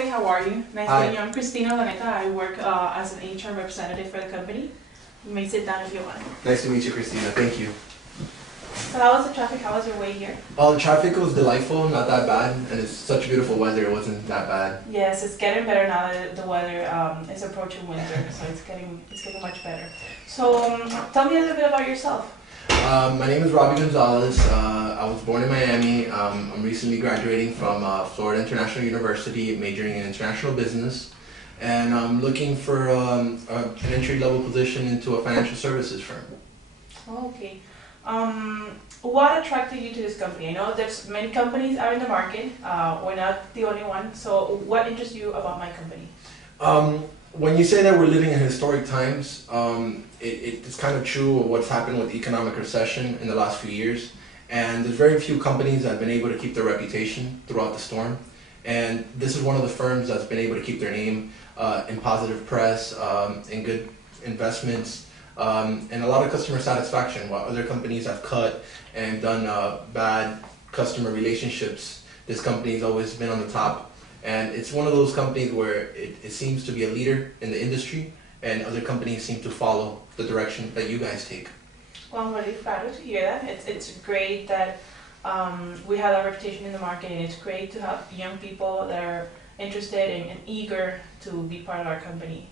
Roby, how are you? Nice Hi. meeting you. I'm Christina Laneta. I work as an HR representative for the company. You may sit down if you want. Nice to meet you, Christina. Thank you. So how was the traffic? How was your way here? Oh, the traffic was delightful, not that bad, and it's such beautiful weather, it wasn't that bad. Yes, it's getting better now that the weather is approaching winter, so it's getting much better. So tell me a little bit about yourself. My name is Roby Gonzalez. I was born in Miami. I'm recently graduating from Florida International University, majoring in international business, and I'm looking for an entry-level position into a financial services firm. Oh, okay. What attracted you to this company? I know there's many companies out in the market. We're not the only one. So what interests you about my company? When you say that we're living in historic times, it's kind of true of what's happened with the economic recession in the last few years. And there's very few companies that have been able to keep their reputation throughout the storm. And this is one of the firms that's been able to keep their name in positive press, in good investments, and a lot of customer satisfaction. While other companies have cut and done bad customer relationships, this company's always been on the top. And it's one of those companies where it seems to be a leader in the industry, and other companies seem to follow the direction that you guys take. Well, I'm really flattered to hear that. It's great that we have that reputation in the market, and it's great to have young people that are interested and eager to be part of our company.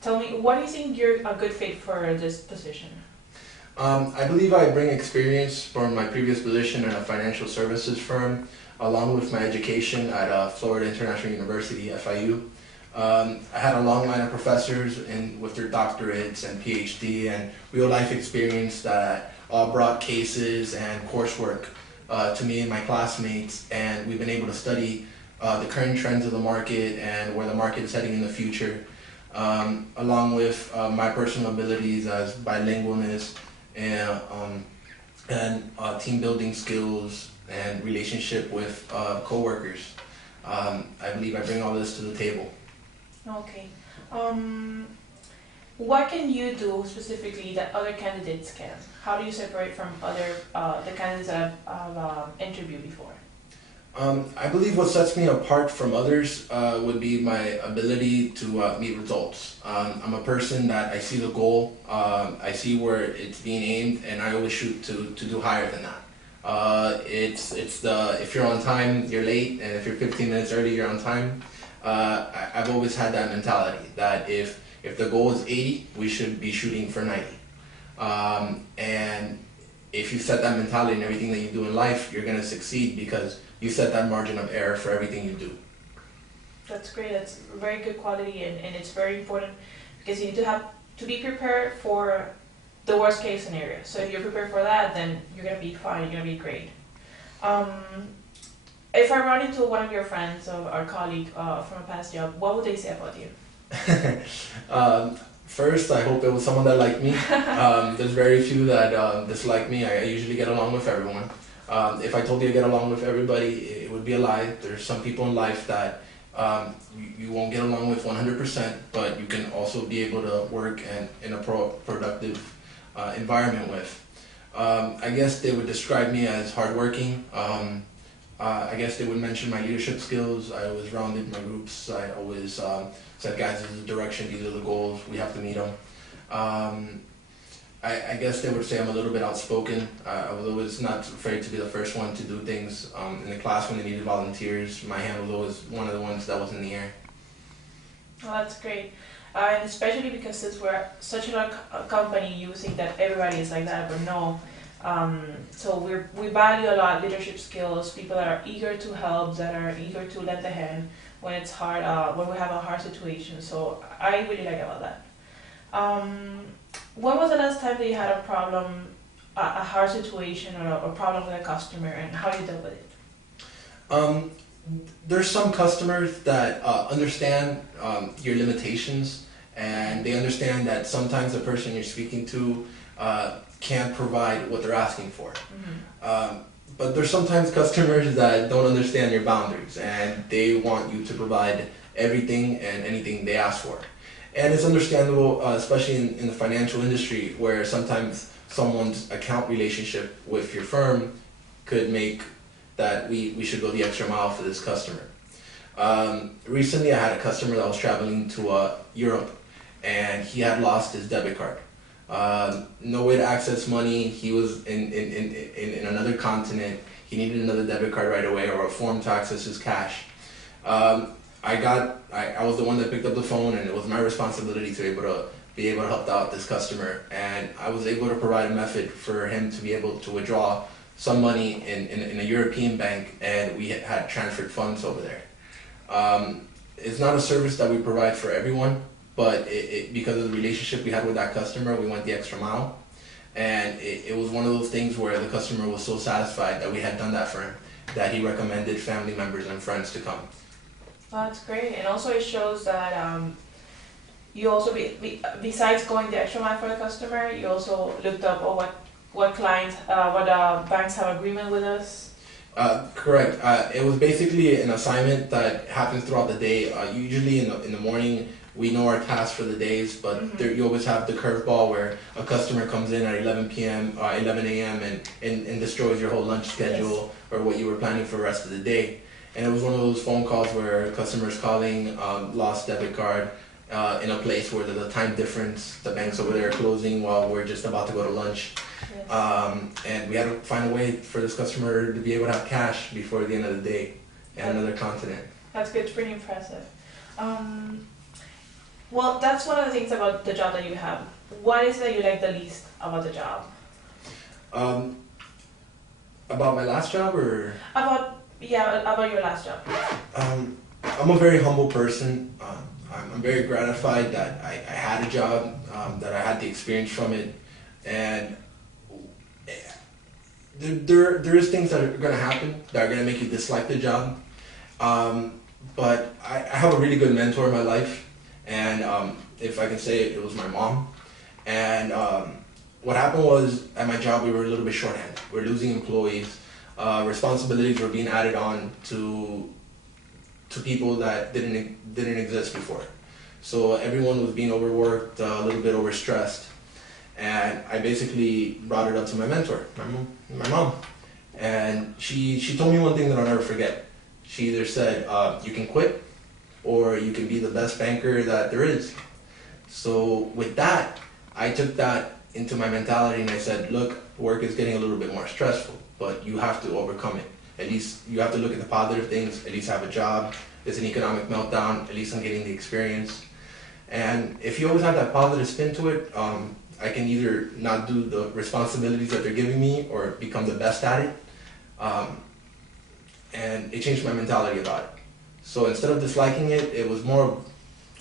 Tell me, what do you think you're a good fit for this position? I believe I bring experience from my previous position in a financial services firm, along with my education at Florida International University, FIU. I had a long line of professors with their doctorates and PhD and real-life experience that all brought cases and coursework to me and my classmates, and we've been able to study the current trends of the market and where the market is heading in the future, along with my personal abilities as bilingualness and team building skills and relationship with coworkers. I believe I bring all this to the table. Okay. What can you do specifically that other candidates can? How do you separate from the candidates that I've interviewed before? I believe what sets me apart from others would be my ability to meet results. I'm a person that I see the goal, I see where it's being aimed, and I always shoot to do higher than that. If you're on time, you're late, and if you're 15 minutes early, you're on time. I've always had that mentality that if the goal is 80, we should be shooting for 90. And if you set that mentality in everything that you do in life, you're going to succeed because you set that margin of error for everything you do. That's great. That's a very good quality, and it's very important because you need to have to be prepared for the worst case scenario. So if you're prepared for that, then you're going to be fine, you're going to be great. If I run into one of your friends or our colleague from a past job, what would they say about you? First, I hope it was someone that liked me. There's very few that dislike me. I usually get along with everyone. If I told you I get along with everybody, it would be a lie. There's some people in life that you won't get along with 100%, but you can also be able to work in a productive environment with. I guess they would describe me as hardworking. I guess they would mention my leadership skills. I always rounded my groups. I always said, guys, this is the direction, these are the goals, we have to meet them. I guess they would say I'm a little bit outspoken. I was always not afraid to be the first one to do things. In the class when they needed volunteers, my hand was always one of the ones that was in the air. Well, that's great. And especially because since we're such a large company, you think that everybody is like that, but no. So we value a lot leadership skills, people that are eager to help, that are eager to lend a hand when it's hard, when we have a hard situation. So I really like about that. When was the last time that you had a problem, a hard situation or a problem with a customer, and how you dealt with it? There's some customers that understand your limitations, and they understand that sometimes the person you're speaking to can't provide what they're asking for. Mm-hmm. But there's sometimes customers that don't understand your boundaries, and they want you to provide everything and anything they ask for. And it's understandable, especially in the financial industry, where sometimes someone's account relationship with your firm could make that we should go the extra mile for this customer. Recently, I had a customer that was traveling to Europe, and he had lost his debit card. No way to access money. He was in another continent. He needed another debit card right away or a form to access his cash. I was the one that picked up the phone, and it was my responsibility to be able to help out this customer, and I was able to provide a method for him to be able to withdraw some money in a European bank, and we had transferred funds over there. It's not a service that we provide for everyone, but because of the relationship we had with that customer, we went the extra mile, and it was one of those things where the customer was so satisfied that we had done that for him that he recommended family members and friends to come. That's great, and also it shows that you also, besides going the extra mile for the customer, you also looked up what clients, banks have agreement with us. Correct. It was basically an assignment that happens throughout the day. Usually in the morning, we know our tasks for the days, but you always have the curveball where a customer comes in at 11 a.m. and destroys your whole lunch schedule or what you were planning for the rest of the day. And it was one of those phone calls where customers calling, lost debit card, in a place where there's a time difference, the bank's over there closing while we're just about to go to lunch. And we had to find a way for this customer to be able to have cash before the end of the day and another continent. That's good, it's pretty impressive. Well, that's one of the things about the job that you have. What is it that you like the least about the job? About my last job, or? About your last job. I'm a very humble person. I'm very gratified that I had a job, that I had the experience from it, and there is things that are going to happen that are going to make you dislike the job, but I have a really good mentor in my life, and if I can say it, it was my mom. And what happened was, at my job, we were a little bit shorthanded. We're losing employees. Responsibilities were being added on to people that didn't exist before. So everyone was being overworked, a little bit overstressed. And I basically brought it up to my mentor, my mom. And she told me one thing that I'll never forget. She either said, you can quit, or you can be the best banker that there is. So with that, I took that into my mentality and I said, look, work is getting a little bit more stressful, but you have to overcome it. At least you have to look at the positive things, at least have a job. It's an economic meltdown, at least I'm getting the experience. And if you always have that positive spin to it, I can either not do the responsibilities that they're giving me or become the best at it. And it changed my mentality about it. So instead of disliking it, it was more of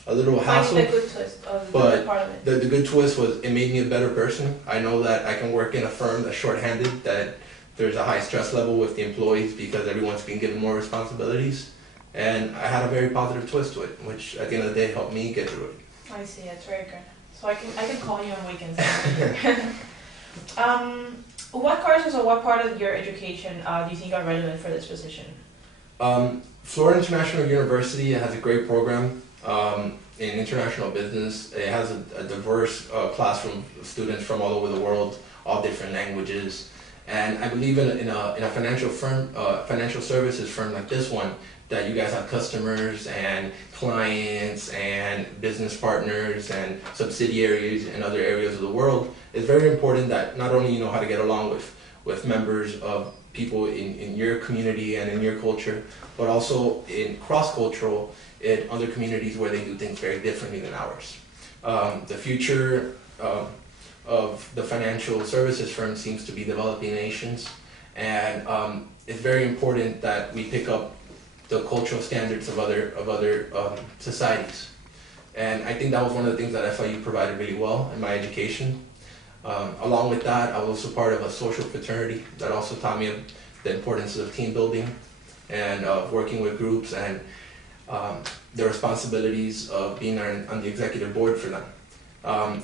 a little hassle. Finding the good twist of but part of it. the good twist was it made me a better person. I know that I can work in a firm that's shorthanded, that there's a high stress level with the employees because everyone's being given more responsibilities. And I had a very positive twist to it, which at the end of the day helped me get through it. I see, that's very good. So I can call you on weekends. What courses or what part of your education do you think are relevant for this position? Florida International University has a great program in international business. It has a diverse classroom of students from all over the world, all different languages. And I believe in a financial firm, financial services firm like this one, that you guys have customers and clients and business partners and subsidiaries in other areas of the world. It's very important that not only you know how to get along with members of people in your community and in your culture, but also in cross-cultural in other communities where they do things very differently than ours. The future of the financial services firm seems to be developing nations, and it's very important that we pick up the cultural standards of other societies. And I think that was one of the things that FIU provided really well in my education. Along with that, I was also part of a social fraternity that also taught me the importance of team building and working with groups and the responsibilities of being on the executive board for them.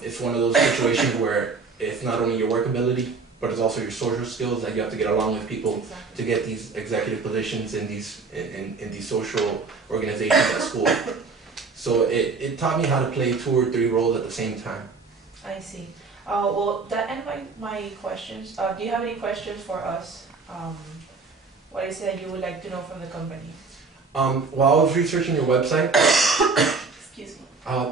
It's one of those situations where it's not only your work ability, but it's also your social skills that you have to get along with people to get these executive positions in these social organizations at school. So it taught me how to play 2 or 3 roles at the same time. I see. Well, that ends my questions. Do you have any questions for us? What is it that you would like to know from the company? While I was researching your website, Excuse me.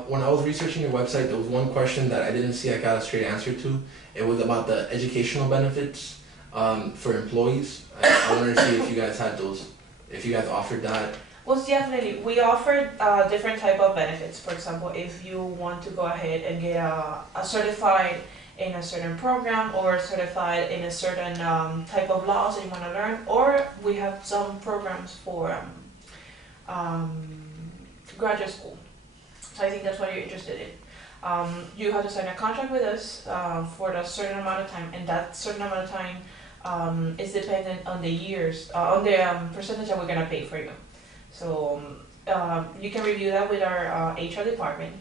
when I was researching your website, there was one question that I didn't see I got a straight answer to. It was about the educational benefits for employees. I wanted to see if you guys had those, if you guys offered that. Well, definitely. We offer different type of benefits. For example, if you want to go ahead and get a certified in a certain program or certified in a certain type of laws that you want to learn, or we have some programs for graduate school. So I think that's what you're interested in. You have to sign a contract with us for a certain amount of time, and that certain amount of time is dependent on the years, on the percentage that we're going to pay for you. So you can review that with our HR department,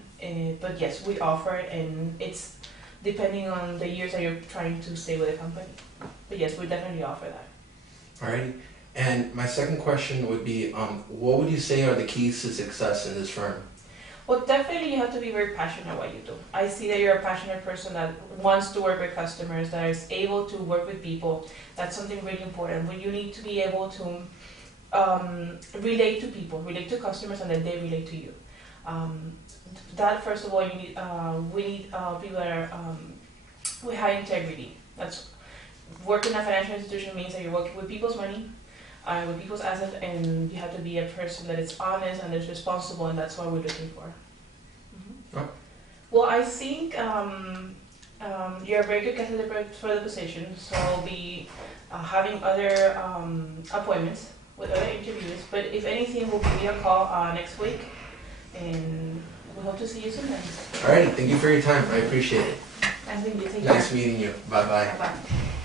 but yes, we offer it, and it's depending on the years that you're trying to stay with the company. But yes, we definitely offer that. Alrighty. And my second question would be, what would you say are the keys to success in this firm? Well, definitely you have to be very passionate at what you do. I see that you're a passionate person that wants to work with customers, that is able to work with people. That's something really important. But you need to be able to relate to people, relate to customers, and then they relate to you. That first of all, you need. We need people that are with high integrity. That's working in a financial institution means that you're working with people's money, with people's assets, and you have to be a person that is honest and is responsible, and that's what we're looking for. Mm-hmm. Oh. Well, I think you're a very good candidate for the position, so I'll be having other appointments with other interviews, but if anything, we'll give you a call next week, and we hope to see you soon then. Alrighty, thank you for your time. I appreciate it. And thank you. Take care. Nice meeting you. Bye bye. Bye-bye.